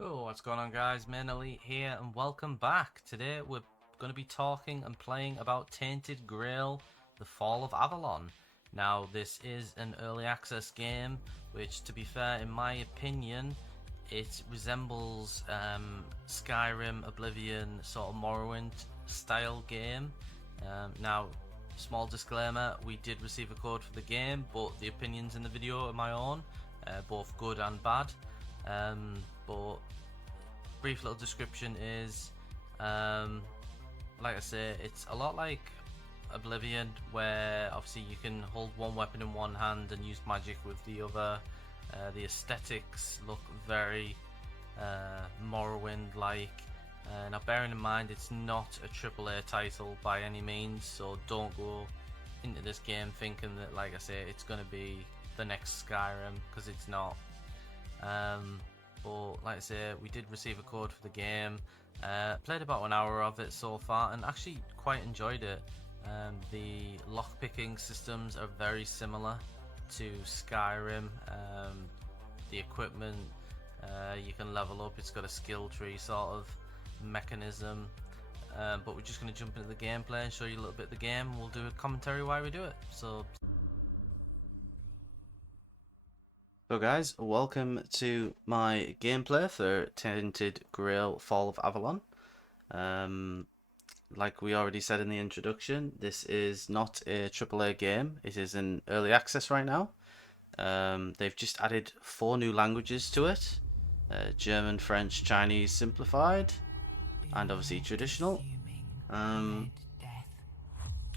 Oh, what's going on, guys? MaidenElite here, and welcome back. Today we're going to be talking and playing about Tainted Grail, The Fall of Avalon. Now, this is an early access game, which, to be fair, in my opinion, it resembles Skyrim, Oblivion, sort of Morrowind style game. Now, small disclaimer, we did receive a code for the game, but the opinions in the video are my own, both good and bad. But brief little description is, like I say, it's a lot like Oblivion, where obviously you can hold one weapon in one hand and use magic with the other. The aesthetics look very Morrowind-like. Now, bearing in mind, it's not a AAA title by any means, so don't go into this game thinking that, like I say, it's going to be the next Skyrim, because it's not. But like I say, we did receive a code for the game. Played about an hour of it so far, and actually quite enjoyed it. The lockpicking systems are very similar to Skyrim. The equipment, you can level up. It's got a skill tree sort of mechanism. But we're just going to jump into the gameplay and show you a little bit of the game. We'll do a commentary while we do it. So guys, welcome to my gameplay for Tainted Grail Fall of Avalon. Like we already said in the introduction, this is not a AAA game. It is in early access right now. They've just added 4 new languages to it. German, French, Chinese simplified, and obviously traditional.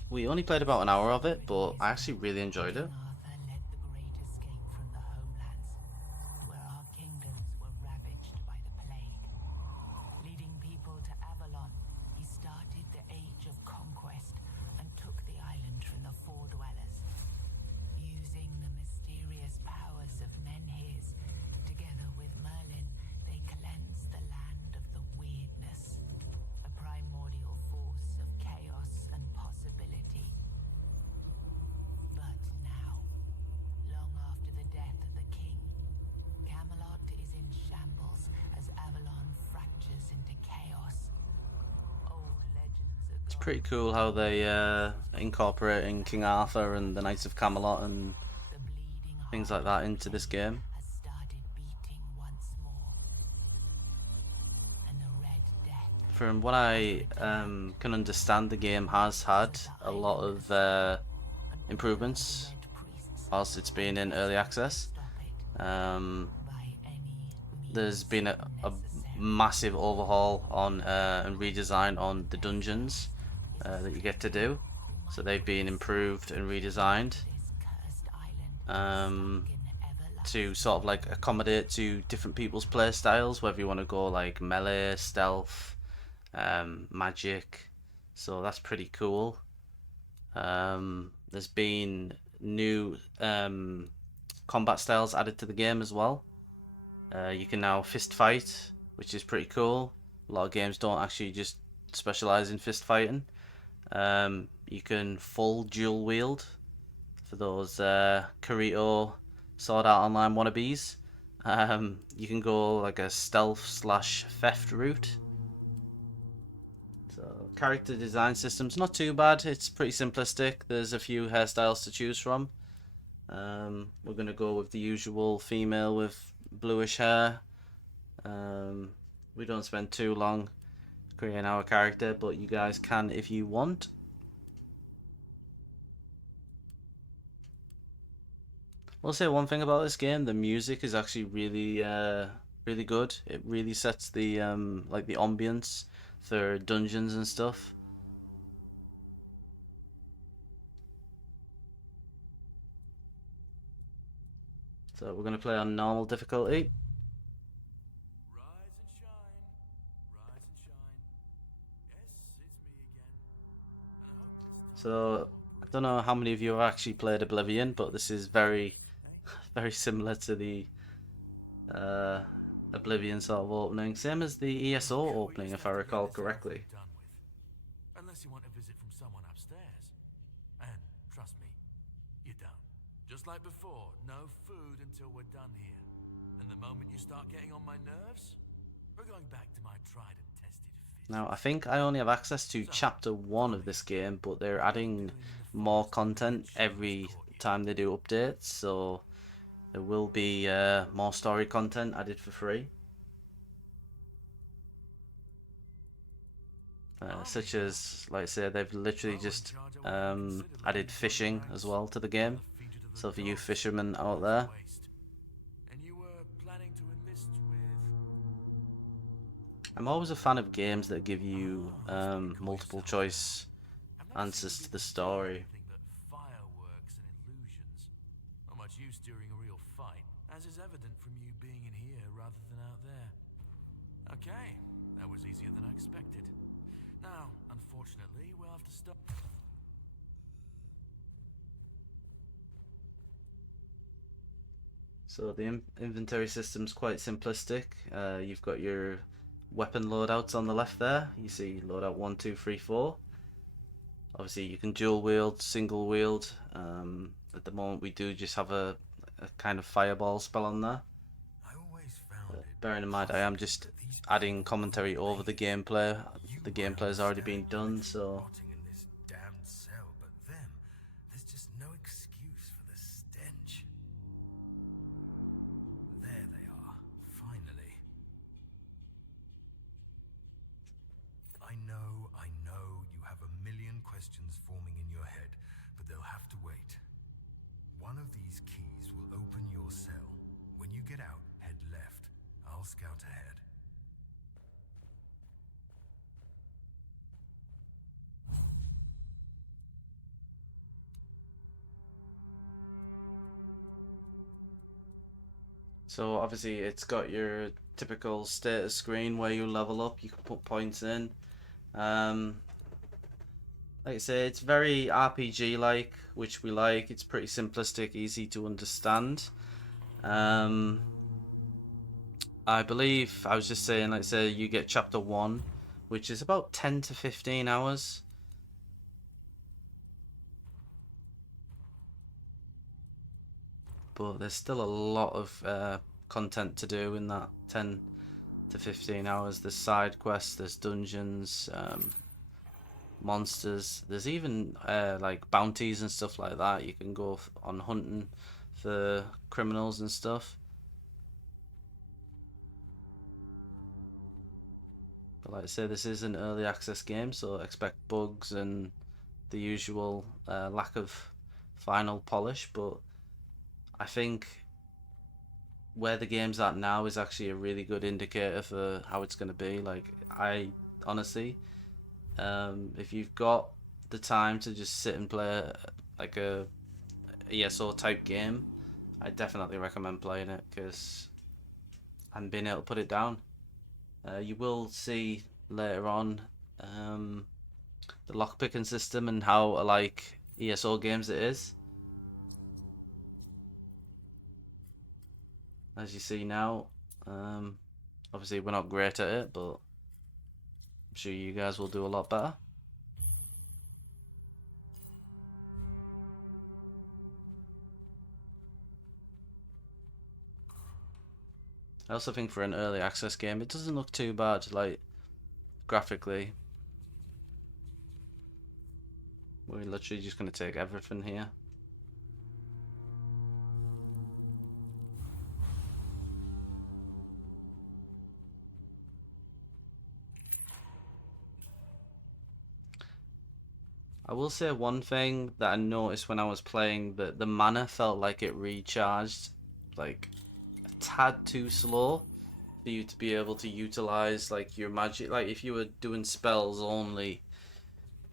We only played about an hour of it, but I actually really enjoyed it. Leading people to Avalon, he started the age of conquest and took the island from the Four Dwellers. Using the mysterious powers of Menhirs, together with Merlin, they cleansed the land of the weirdness, a primordial force of chaos and possibility. But now, long after the death of the king, Camelot is in shambles as Avalon fractures into chaos. Old legends are It's gone. pretty cool how they incorporating King Arthur and the Knights of Camelot and The bleeding things heart like that of into this Plague game. has started beating once more. And the Red Death From what I can understand, the game has had a lot of improvements whilst it's been in early access. by any There's means been a necessary. massive overhaul on and redesign on the dungeons that you get to do. So they've been improved and redesigned This cursed island um, sunk in to sort of like accommodate to different people's play styles, whether you want to go like melee, stealth, magic. So that's pretty cool. There's been new combat styles added to the game as well. You can now fist fight, which is pretty cool. A lot of games don't actually just specialize in fist fighting. You can full dual wield for those Kirito Sword Art Online wannabes. You can go like a stealth slash theft route. So character design system's not too bad. It's pretty simplistic. There's a few hairstyles to choose from. We're gonna go with the usual female with bluish hair. We don't spend too long creating our character, but you guys can if you want. I'll say one thing about this game: the music is actually really good. It really sets the like the ambience for dungeons and stuff. So we're gonna play on normal difficulty. Rise and shine, rise and shine. Yes, it's me again. And I hope this time So I don't know how many of you have actually played Oblivion, but this is very very similar to the uh, Oblivion sort of opening, same as the ESO opening, if I recall correctly. done with. Unless you want a visit from someone upstairs. And trust me, you don't. Just like before, no food until we're done here. And the moment you start getting on my nerves, We're going back to my tried and tested fit. Now, I think I only have access to chapter 1 of this game, but they're adding more content every time they do updates, so there will be more story content added for free. Such as, like I say, they've literally just added fishing as well to the game. So for you fishermen out there, And you were planning to enlist with... I'm always a fan of games that give you multiple choice answers to the story. Fireworks and illusions. Not much use during a real fight, as is evident from you being in here rather than out there. Okay, that was easier than I expected. Now, unfortunately, we'll have to stop. So the inventory system's quite simplistic. You've got your weapon loadouts on the left there. You see loadout 1, 2, 3, 4. Obviously you can dual wield, single wield. At the moment we do just have a kind of fireball spell on there. Bearing in mind I am just adding commentary over the gameplay. The gameplay has already been done, so... I know, you have a million questions forming in your head, but they'll have to wait. One of these keys will open your cell. When you get out, head left. I'll scout ahead. So obviously it's got your typical status screen where you level up, you can put points in. Like I say, it's very RPG like, which we like. It's pretty simplistic, easy to understand. I believe, I was just saying, like I say, you get chapter 1, which is about 10 to 15 hours. But there's still a lot of content to do in that 10 to 15 hours. There's side quests, there's dungeons, monsters. There's even like bounties and stuff like that. You can go on hunting for criminals and stuff. But like I say, this is an early access game, so expect bugs and the usual lack of final polish. But I think where the game's at now is actually a really good indicator for how it's going to be. Like, I honestly, if you've got the time to just sit and play like a ESO type game, I definitely recommend playing it, because I'm being able to put it down. You will see later on the lockpicking system and how alike ESO games it is. As you see now, obviously we're not great at it, but I'm sure you guys will do a lot better. I also think for an early access game, it doesn't look too bad, like, graphically. We're literally just going to take everything here. I will say one thing that I noticed when I was playing, that the mana felt like it recharged like a tad too slow for you to be able to utilize like your magic. Like if you were doing spells only,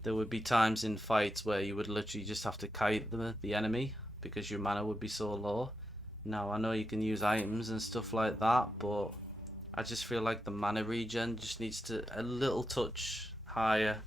there would be times in fights where you would literally just have to kite the enemy because your mana would be so low. Now I know you can use items and stuff like that, but I just feel like the mana regen just needs to a little touch higher.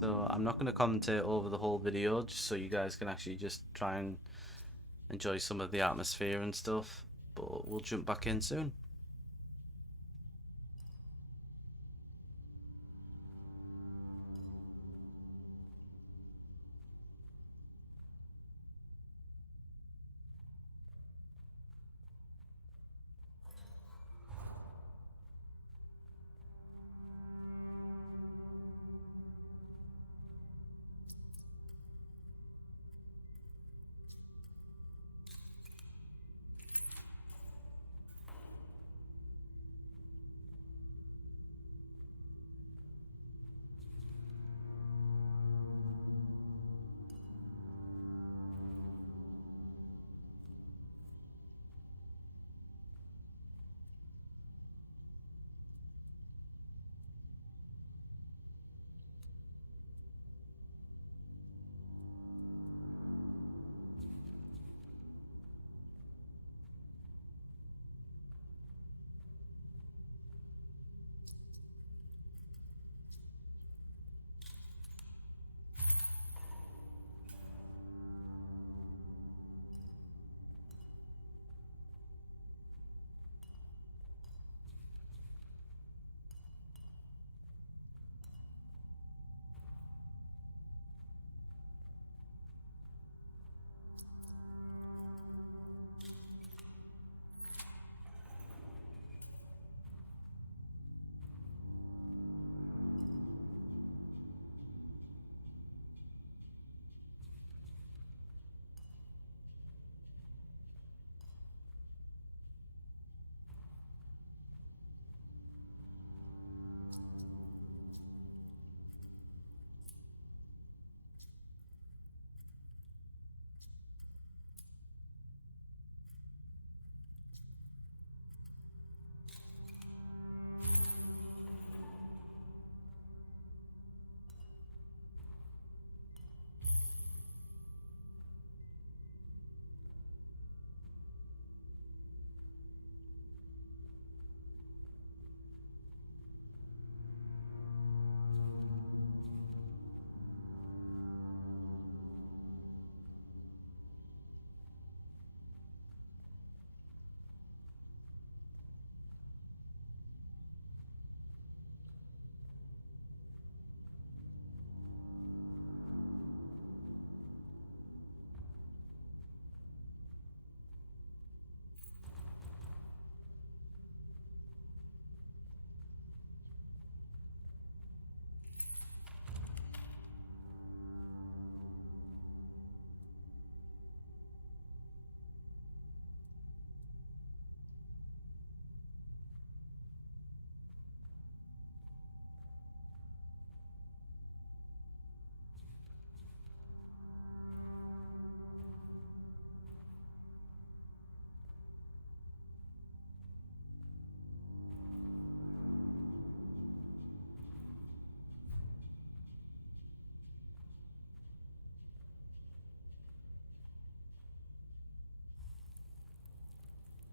So I'm not going to commentate over the whole video, just so you guys can actually just try and enjoy some of the atmosphere and stuff. but we'll jump back in soon.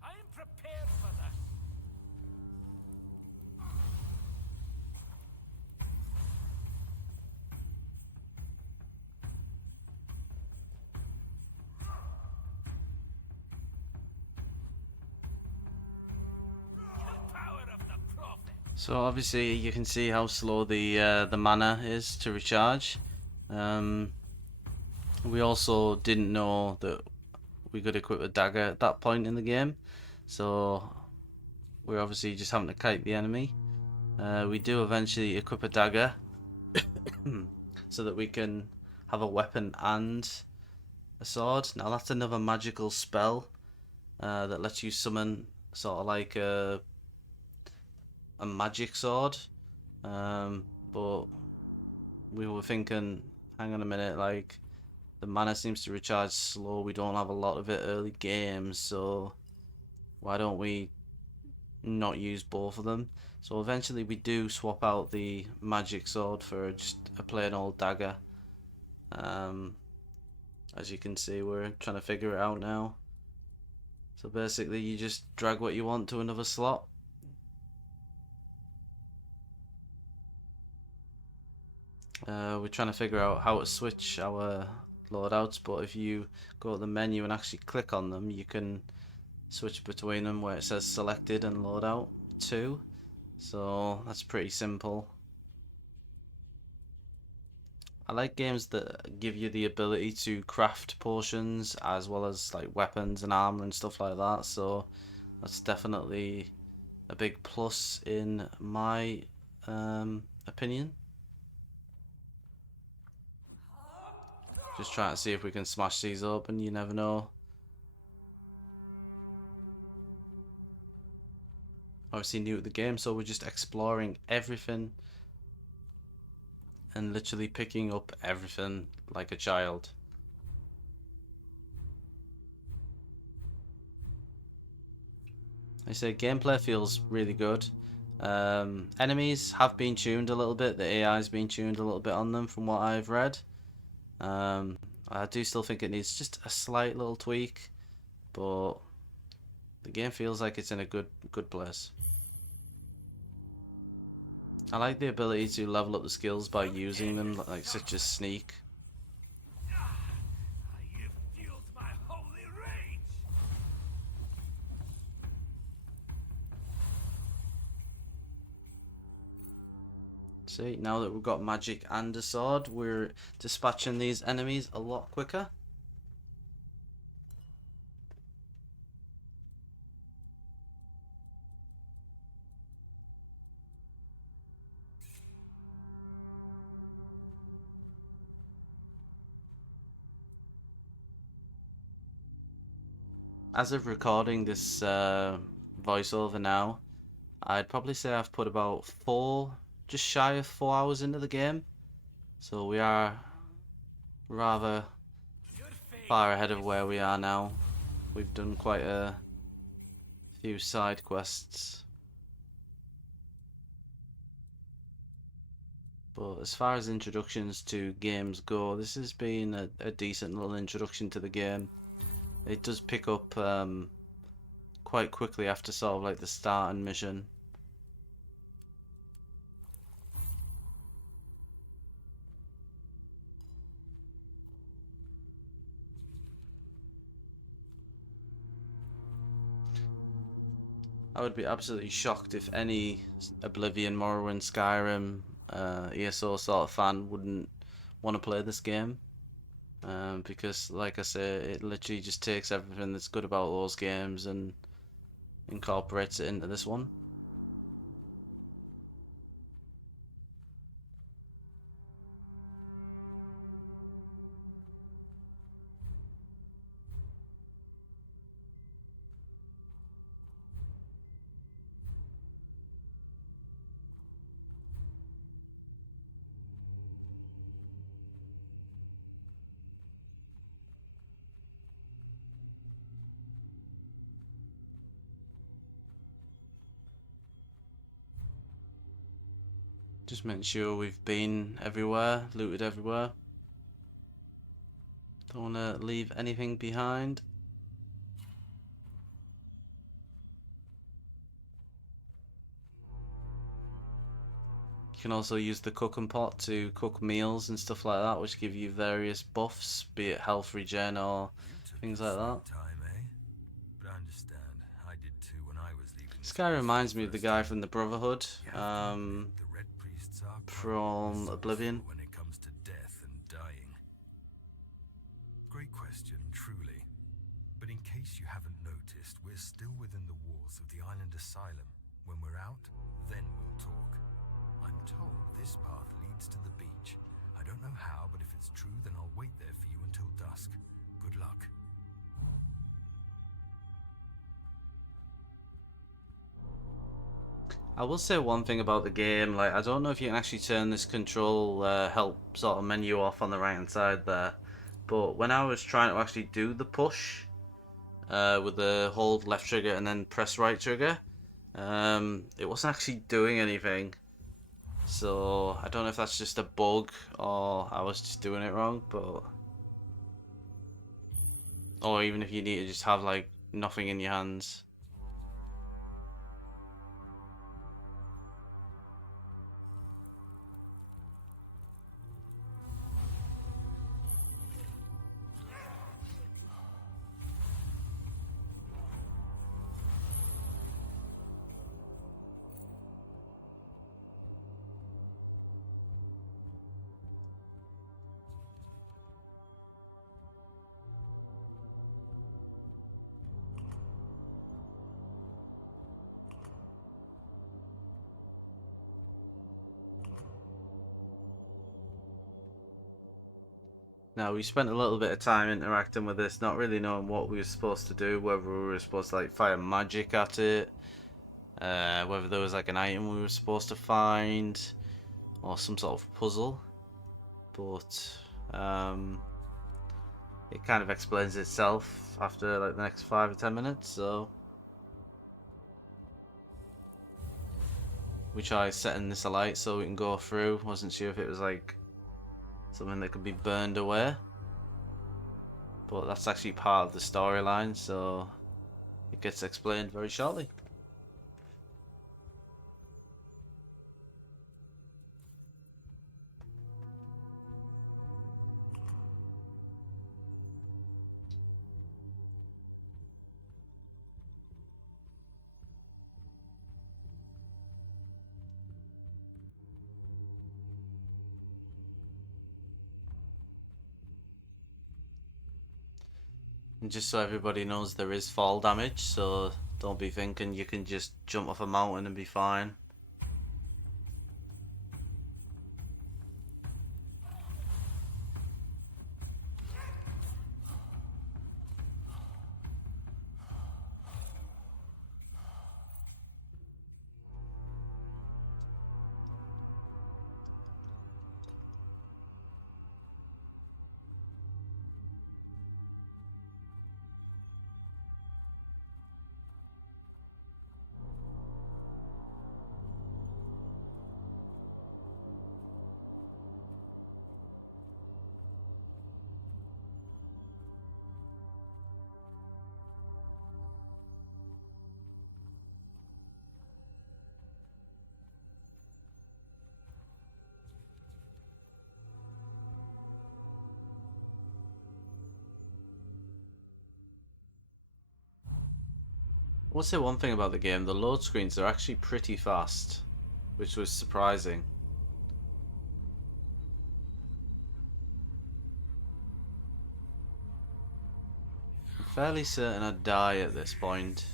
I'm prepared for this. The power of the prophet. So obviously you can see how slow the mana is to recharge. We also didn't know that we could equip a dagger at that point in the game, so we're obviously just having to kite the enemy. We do eventually equip a dagger so that we can have a weapon and a sword. Now that's another magical spell that lets you summon sort of like a magic sword, but we were thinking, hang on a minute, like the mana seems to recharge slow, we don't have a lot of it early game, so why don't we not use both of them? So eventually we do swap out the magic sword for just a plain old dagger. As you can see, we're trying to figure it out now. So basically you just drag what you want to another slot. We're trying to figure out how to switch our loadouts, but if you go to the menu and actually click on them, you can switch between them where it says selected and loadout 2. So that's pretty simple. I like games that give you the ability to craft potions as well as like weapons and armor and stuff like that, so that's definitely a big plus in my opinion. Just trying to see if we can smash these open, you never know. Obviously new to the game, so we're just exploring everything and literally picking up everything like a child. I say gameplay feels really good. Enemies have been tuned a little bit. The AI's been tuned a little bit on them from what I've read. I do still think it needs just a slight little tweak, but the game feels like it's in a good place. I like the ability to level up the skills by using them, like such as sneak. You fueled my holy rage! See, now that we've got magic and a sword, we're dispatching these enemies a lot quicker. As of recording this voiceover now, I'd probably say I've put about just shy of 4 hours into the game. So we are rather far ahead of where we are now. We've done quite a few side quests. But as far as introductions to games go, this has been a decent little introduction to the game. It does pick up quite quickly after sort of like the starting mission. I would be absolutely shocked if any Oblivion, Morrowind, Skyrim, ESO sort of fan wouldn't want to play this game. Because, like I say, it literally just takes everything that's good about those games and incorporates it into this one. Just making sure we've been everywhere, looted everywhere. Don't want to leave anything behind. You can also use the cooking pot to cook meals and stuff like that, which give you various buffs, be it health regen or things like that. Time, eh? But I understand. I did too when I was leaving. This guy reminds me of the guy from the Brotherhood, The Red Priests are from Oblivion. when it comes to death and dying. Great question, truly. But in case you haven't noticed, we're still within the walls of the island asylum. When we're out, then we'll talk. I'm told this path leads to the beach. I don't know how, but if it's true, then I'll wait there for you until dusk. Good luck. I will say one thing about the game, like I don't know if you can actually turn this control help sort of menu off on the right hand side there, but when I was trying to actually do the push with the hold left trigger and then press right trigger, it wasn't actually doing anything. So I don't know if that's just a bug or I was just doing it wrong, but or even if you need to just have like nothing in your hands. Now, we spent a little bit of time interacting with this, not really knowing what we were supposed to do, whether we were supposed to like fire magic at it, whether there was like an item we were supposed to find, or some sort of puzzle. But it kind of explains itself after like the next 5 or 10 minutes, so we tried setting this alight so we can go through. Wasn't sure if it was like something that could be burned away, but that's actually part of the storyline, so it gets explained very shortly. And just so everybody knows, there is fall damage, so don't be thinking you can just jump off a mountain and be fine. I will say one thing about the game, the load screens are actually pretty fast, which was surprising. I'm fairly certain I'd die at this point.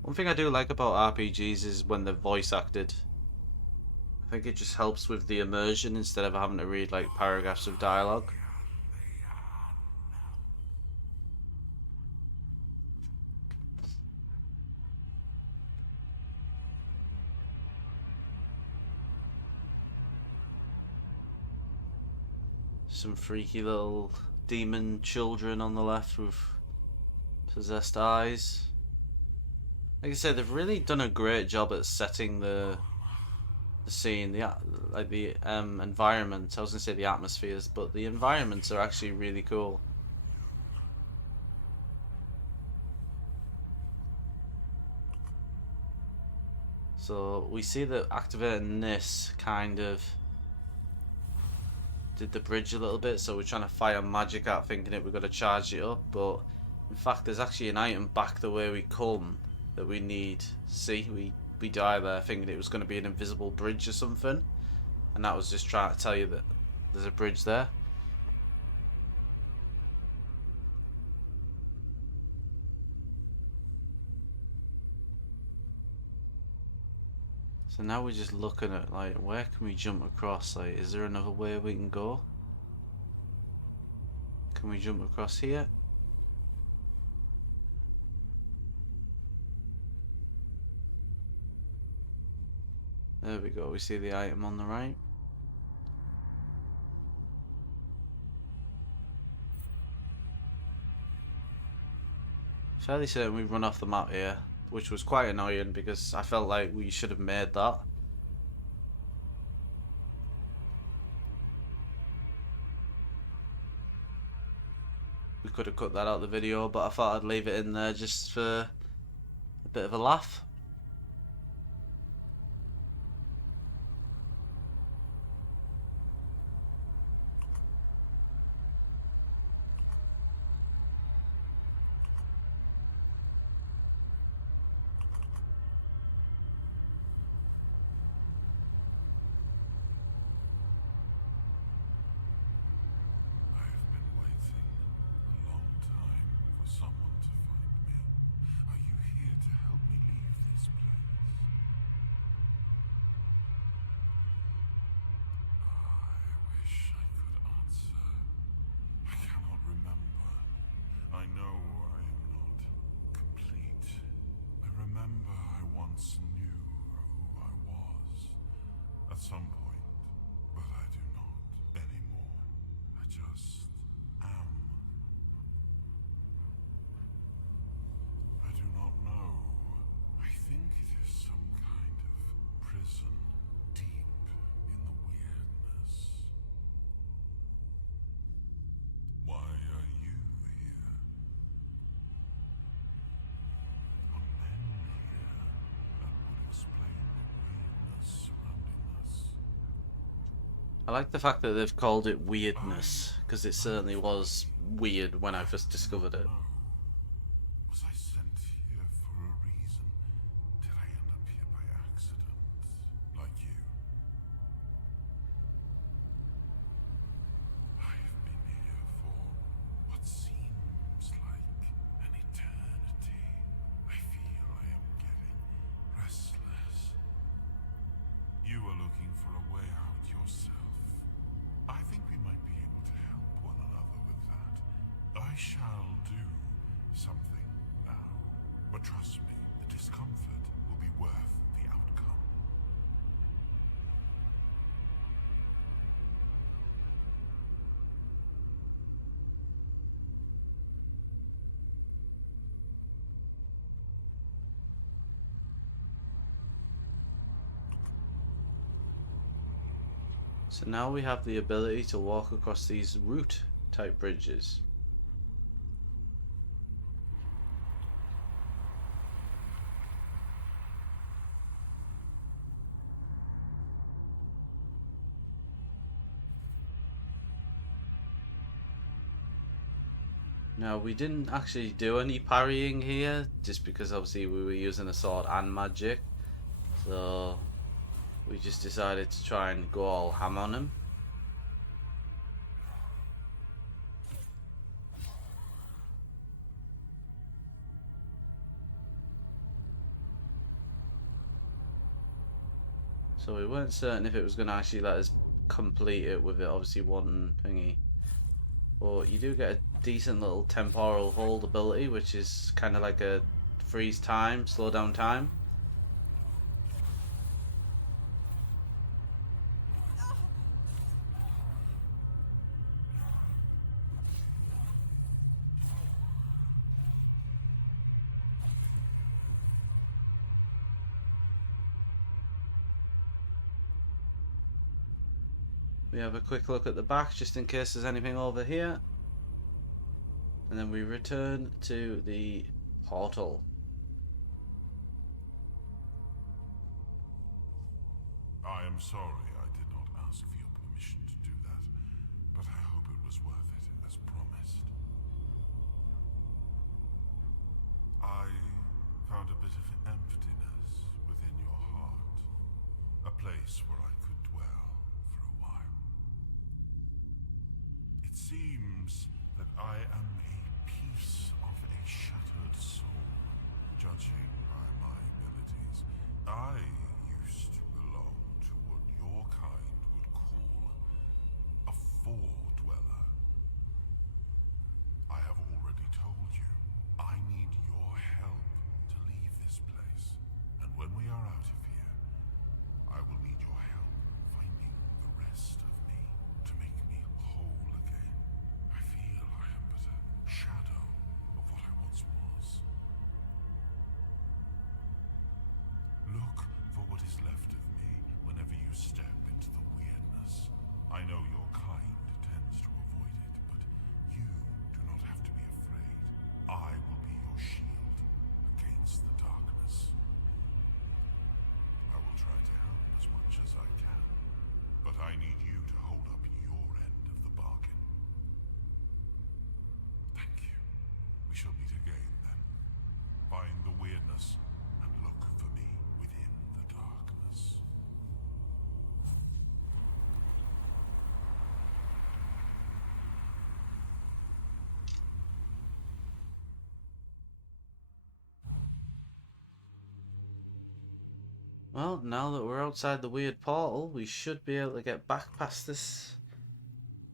One thing I do like about RPGs is when they're voice acted. I think it just helps with the immersion instead of having to read like paragraphs of dialogue. Some freaky little demon children on the left with possessed eyes. Like I said, they've really done a great job at setting the scene, the environment. I was gonna say the atmospheres, but the environments are actually really cool. So we see that activating this kind of did the bridge a little bit, so we're trying to fire magic at thinking it we've got to charge it up, but in fact there's actually an item back the way we come that we need. See, we die there thinking it was going to be an invisible bridge or something, and that was just trying to tell you that there's a bridge there. So now we're just looking at like, where can we jump across? Like, is there another way we can go? Can we jump across here? There we go, we see the item on the right. Fairly certain we run off the map here, which was quite annoying because I felt like we should have made that. We could have cut that out of the video, but I thought I'd leave it in there just for a bit of a laugh. once knew who I was at some point, but I do not anymore. I just am. I do not know. I think it is some kind of prison deep in the weirdness. Why are you here? Are men here? That would explain the weirdness surrounding us. I like the fact that they've called it weirdness, because it certainly was weird when I first discovered it. No. Was I sent here for a reason? Did I end up here by accident? Like you? I've been here for what seems like an eternity. I feel I am getting restless. You are looking for a way out yourself. I think we might be able to help one another with that. I shall do something now. But trust me, the discomfort will be worth the outcome. So now we have the ability to walk across these root type bridges. Now we didn't actually do any parrying here, just because obviously we were using a sword and magic, so we just decided to try and go all ham on him. So we weren't certain if it was going to actually let us complete it with it obviously one thingy. But you do get a decent little temporal hold ability, which is kind of like a freeze time, slow down time. We have a quick look at the back just in case there's anything over here. And then we return to the portal. I am sorry I did not ask for your permission to do that, but I hope it was worth it, as promised. I found a bit of emptiness within your heart, a place where I could dwell for a while. It seems that I am a piece of a shattered soul, judging by my abilities. I used to belong to what your kind would call a four-dweller. I have already told you, I need your help to leave this place. And when we are out of here, I will need your help finding the rest of me to make me whole again. I feel I am but a shadow of what I once was. Look for what is left of me whenever you step into the weirdness. I know your kind tends to avoid it, but you do not have to be afraid. I will be your shield against the darkness. I will try to help as much as I can, but I need you to hold up your end of the bargain. Thank you. We shall meet again then. Find the weirdness and look for me within the darkness. Well, now that we're outside the weird portal, we should be able to get back past this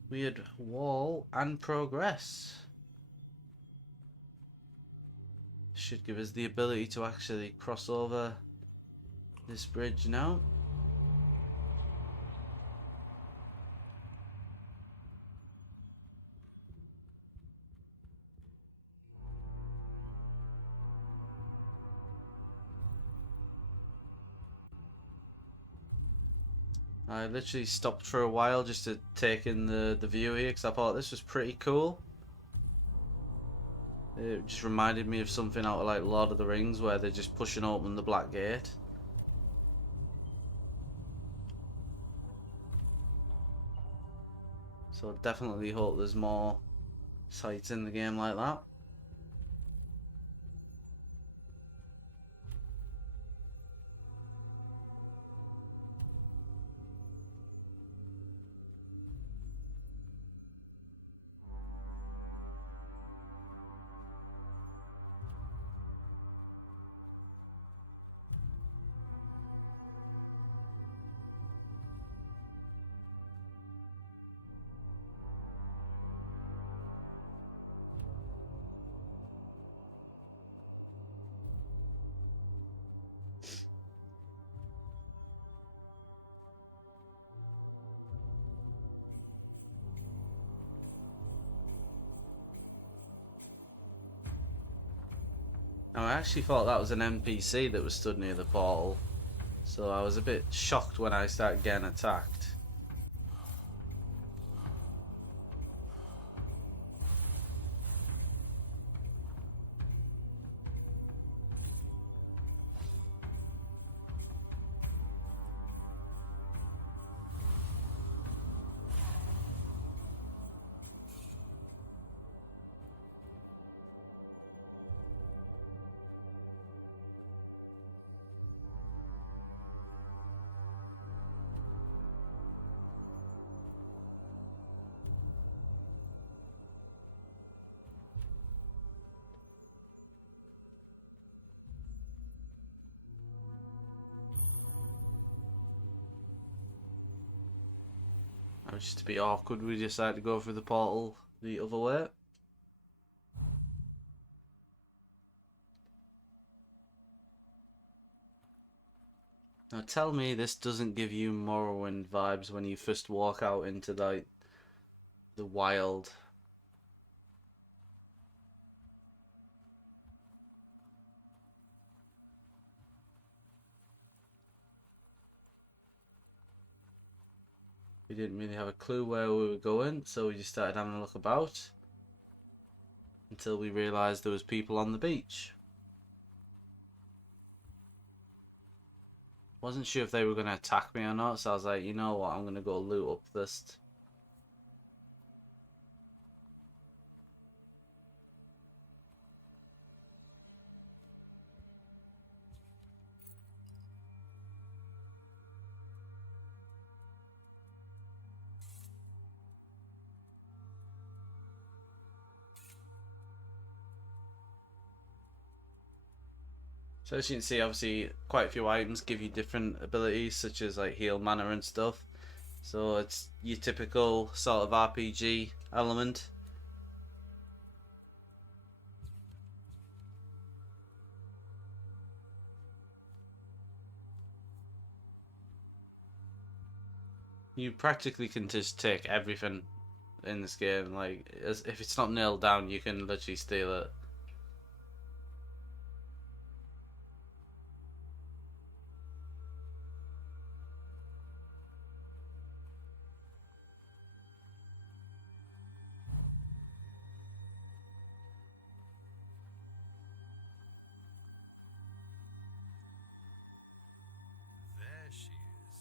weird wall and progress. Should give us the ability to actually cross over this bridge now. I literally stopped for a while just to take in the view here because I thought this was pretty cool. It just reminded me of something out of like Lord of the Rings where they're just pushing open the Black Gate. So I definitely hope there's more sites in the game like that. Now, I actually thought that was an NPC that was stood near the portal, so I was a bit shocked when I started getting attacked. Just to be awkward, we decided to go through the portal the other way. Now tell me this doesn't give you Morrowind vibes when you first walk out into the wild. We didn't really have a clue where we were going, so we just started having a look about until we realised there was people on the beach. Wasn't sure if they were going to attack me or not, so I was like, you know what, I'm going to go loot up first. So as you can see, obviously quite a few items give you different abilities, such as like heal mana and stuff. So it's your typical sort of RPG element. You practically can just take everything in this game. Like, if it's not nailed down, you can literally steal it. There she is.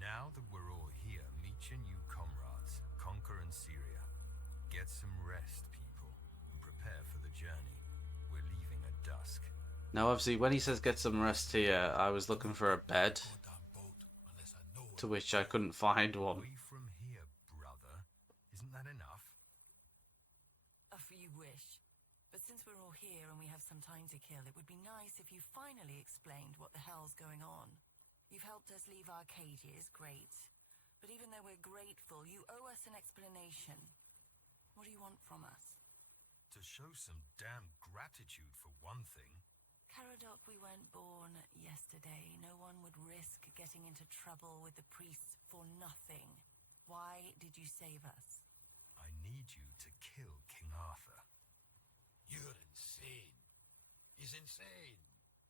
Now that we're all here, meet your new comrades, Conquer and Syria. Get some rest, people, and prepare for the journey. We're leaving at dusk. Now, obviously, when he says get some rest here, I was looking for a bed, to which I couldn't find one. Away from here, brother. Isn't that enough? If you wish. But since we're all here and we have some time to kill, it would be nice if you finally explained what the hell's going on. You've helped us leave our cages, great. But even though we're grateful, you owe us an explanation. What do you want from us? To show some damn gratitude for one thing. Caradoc, we weren't born yesterday. No one would risk getting into trouble with the priests for nothing. Why did you save us? I need you to kill King Arthur. You're insane. He's insane.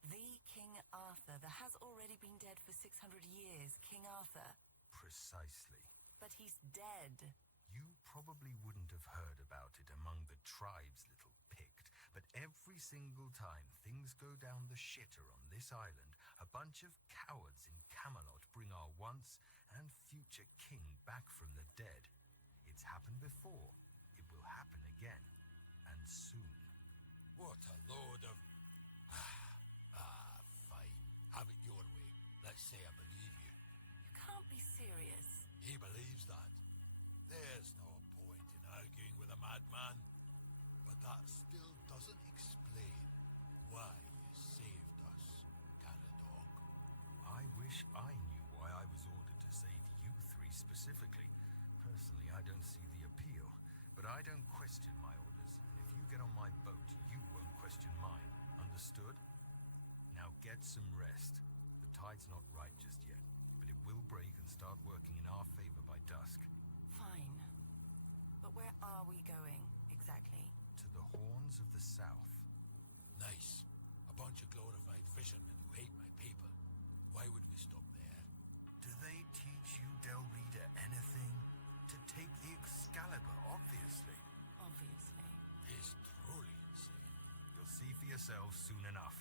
The King Arthur that has already been dead for 600 years. King Arthur. Precisely. But he's dead. You probably wouldn't have heard about it among the tribes, little Pict, but every single time things go down the shitter on this island, a bunch of cowards in Camelot bring our once and future king back from the dead. It's happened before. It will happen again. And soon. What a load of... fine. Have it your way. Let's say I believe you. You can't be serious. He believes that. There's no point in arguing with a madman. But that still doesn't explain why you saved us, Caradoc. I wish I knew why I was ordered to save you three specifically. Personally, I don't see the appeal, but I don't question my orders, and if you get on my boat, you won't question mine. Understood? Now get some rest. The tide's not right just yet, but it will break and start working in our favor by dusk. Fine. But where are we going, exactly? To the Horns of the South. Nice. A bunch of glorified fishermen who hate my people. Why would we stop there? Do they teach you, Del Rita, anything? To take the Excalibur, obviously. Obviously. He's truly insane. You'll see for yourselves soon enough.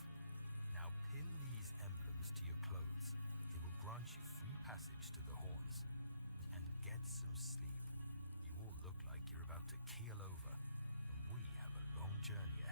Now pin these emblems to your clothes. They will grant you free passage to the Horns. And get some sleep. You all look like you're about to keel over, and we have a long journey